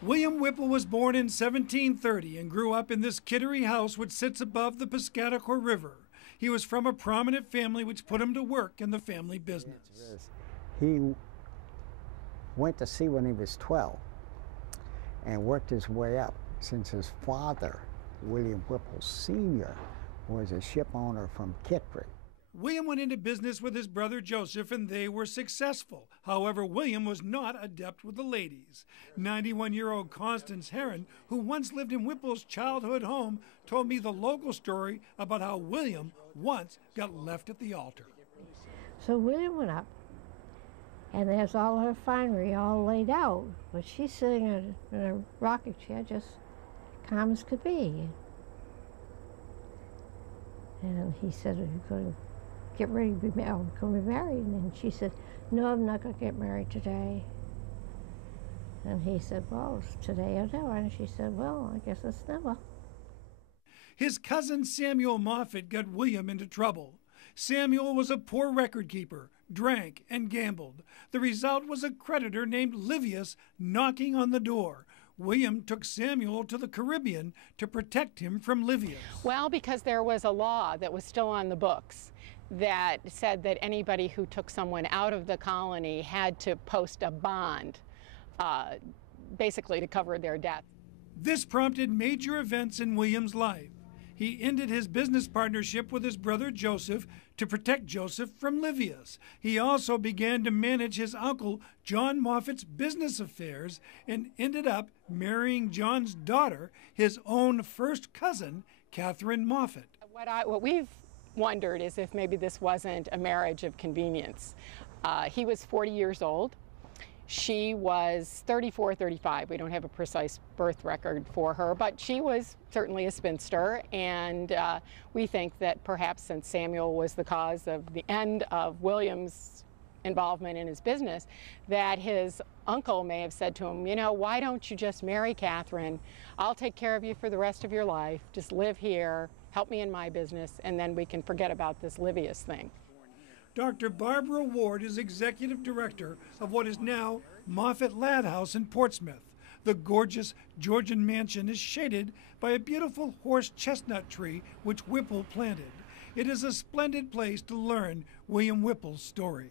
William Whipple was born in 1730 and grew up in this Kittery house which sits above the Piscataqua River. He was from a prominent family which put him to work in the family business. He went to sea when he was 12 and worked his way up since his father, William Whipple Sr., was a ship owner from Kittery. William went into business with his brother Joseph and they were successful. However, William was not adept with the ladies. 91-year-old Constance Heron, who once lived in Whipple's childhood home, told me the local story about how William once got left at the altar. So William went up, and there's all her finery all laid out, but she's sitting in a rocking chair, just calm as could be. And he said, "Are you going to get ready to be married? I'm going to be married." And she said, "No, I'm not going to get married today." And he said, "Well, it's today or never." And she said, "Well, I guess it's never." His cousin Samuel Moffat got William into trouble. Samuel was a poor record keeper, drank, and gambled. The result was a creditor named Livius knocking on the door. William took Samuel to the Caribbean to protect him from Livius. Well, because there was a law that was still on the books that said that anybody who took someone out of the colony had to post a bond, basically to cover their death. This prompted major events in William's life. He ended his business partnership with his brother Joseph to protect Joseph from Livius. He also began to manage his uncle John Moffat's business affairs and ended up marrying John's daughter, his own first cousin, Catherine Moffat. What we've wondered is if maybe this wasn't a marriage of convenience. He was 40 years old. She was 34, 35. We don't have a precise birth record for her, but she was certainly a spinster, and we think that perhaps since Samuel was the cause of the end of William's involvement in his business, that his uncle may have said to him, "You know, why don't you just marry Catherine? I'll take care of you for the rest of your life. Just live here, help me in my business, and then we can forget about this Livius thing." Dr. Barbara Ward is executive director of what is now Moffat Ladd House in Portsmouth. The gorgeous Georgian mansion is shaded by a beautiful horse chestnut tree which Whipple planted. It is a splendid place to learn William Whipple's story.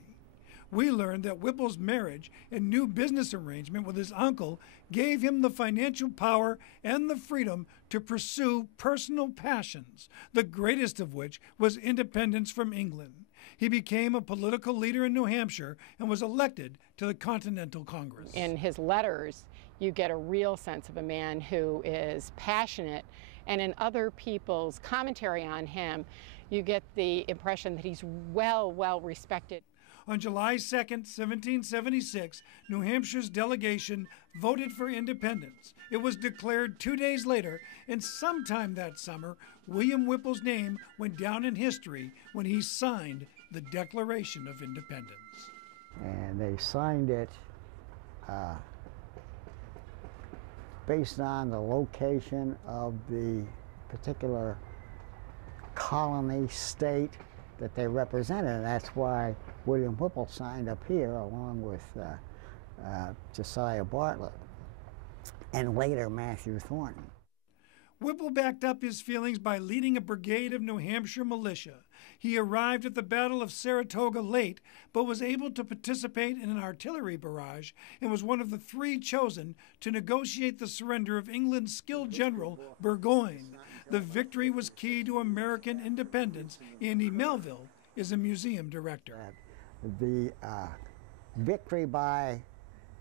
We learned that Whipple's marriage and new business arrangement with his uncle gave him the financial power and the freedom to pursue personal passions, the greatest of which was independence from England. He became a political leader in New Hampshire and was elected to the Continental Congress. In his letters, you get a real sense of a man who is passionate, and in other people's commentary on him, you get the impression that he's well respected. On July 2nd, 1776, New Hampshire's delegation voted for independence. It was declared 2 days later, and sometime that summer, William Whipple's name went down in history when he signed the Declaration of Independence. And they signed it based on the location of the particular colony, state that they represented. And that's why William Whipple signed up here along with Josiah Bartlett and later Matthew Thornton. Whipple backed up his feelings by leading a brigade of New Hampshire militia. He arrived at the Battle of Saratoga late, but was able to participate in an artillery barrage and was one of the 3 chosen to negotiate the surrender of England's skilled general, Burgoyne. The victory was key to American independence. Andy Melville is a museum director. The victory by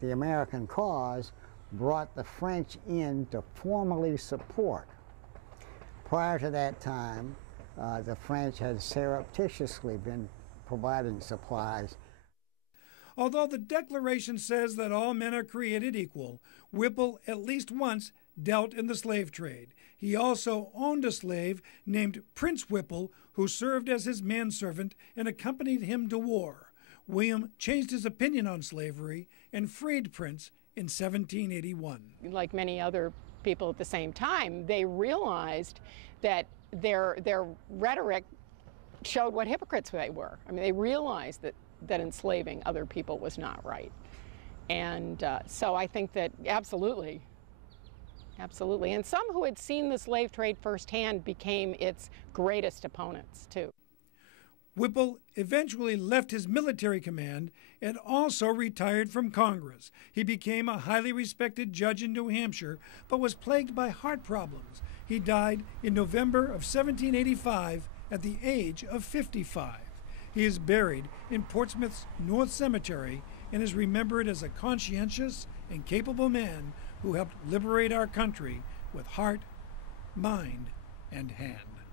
the American cause brought the French in to formally support. Prior to that time, the French had surreptitiously been providing supplies. Although the Declaration says that all men are created equal, Whipple at least once dealt in the slave trade. He also owned a slave named Prince Whipple, who served as his manservant and accompanied him to war. William changed his opinion on slavery and freed Prince in 1781. Like many other people at the same time, they realized that their rhetoric showed what hypocrites they were. I mean, they realized that enslaving other people was not right. And so I think that absolutely Absolutely. And some who had seen the slave trade firsthand became its greatest opponents, too. Whipple eventually left his military command and also retired from Congress. He became a highly respected judge in New Hampshire, but was plagued by heart problems. He died in November of 1785 at the age of 55. He is buried in Portsmouth's North Cemetery and is remembered as a conscientious and capable man who helped liberate our country with heart, mind, and hand.